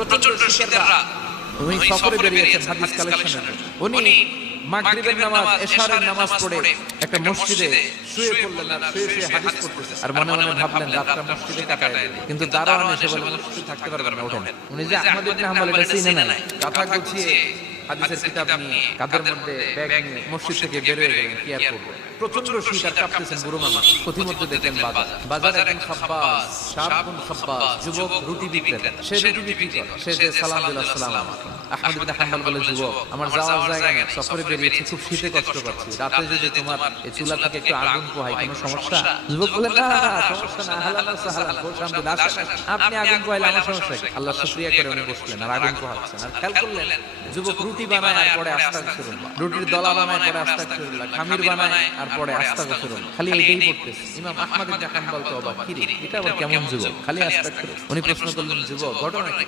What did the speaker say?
প্রচন্ড শীতের রাত, উনি সফরে বেরিয়েছেন হাদিস কালেকশনের। উনি মাগরিবের নামাজ এশারের নামাজ পড়ে একটা মসজিদে শুয়ে পড়লেন আর শুয়ে শুয়ে হাদিস পড়তেছেন। আর মনে মনে ভাবলেন রাতটা মসজিদে কাটায় দেব। কিন্তু দারোয়ান এসে বলে মসজিদে থাকতে পারবেন না, ওঠেন। উনি যে আহমদ ইবনে হাম্বলের চিনে নাই, কাঁথা গুছিয়ে হাদিসের কিতাব নিয়ে কাঁধের মধ্যে ব্যাগ নিয়ে মসজিদ থেকে বের হয়ে গেলেন। কি আর করবেন, প্রচন্ড শীত আর কাঁপতেছেন বুড়ো মানুষ। প্রতিমধ্যে দেখলেন বাজার একজন খাব্বাস, শাবুন খাব্বাস, যুবক রুটি বিক্রেতা। সে রুটি বিক্রি করে, সে যে সালাম দিল আসসালাম। আহমদ ইবনে হাম্বল বলে, যুবক আমার যাওয়ার জায়গা নেই, সফরে বেরিয়েছি, খুব শীতে কষ্ট পাচ্ছি, রাতে যদি তোমার এই চুলা থেকে একটু আগুন পোহাই কোনো সমস্যা? যুবক বলে, না সমস্যা না, আহলান ওয়া সাহলান, আলহামদুলিল্লাহ, আপনি আগুন পোহাইলে আমার সমস্যা কি? আল্লাহ শুকরিয়া করে উনি বসলেন আর আগুন পোহাচ্ছেন। আর খেয়াল করলেন যুবক রুটি বানায় আর পরে আস্তাগফিরুল্লাহ, রুটির দলা বানায় পরে আস্তাগফিরুল্লাহ, খামির বানায় আর পরে আস্তাগফিরুল্লাহ, খালি এইটাই করতেছে। ইমাম আহমদ ইবনে হাম্বল তো অবাক, কি রে এটা আবার কেমন যুবক, খালি আস্তাগফিরুল্লাহ। উনি প্রশ্ন করলেন, যুবক ঘটনা কি?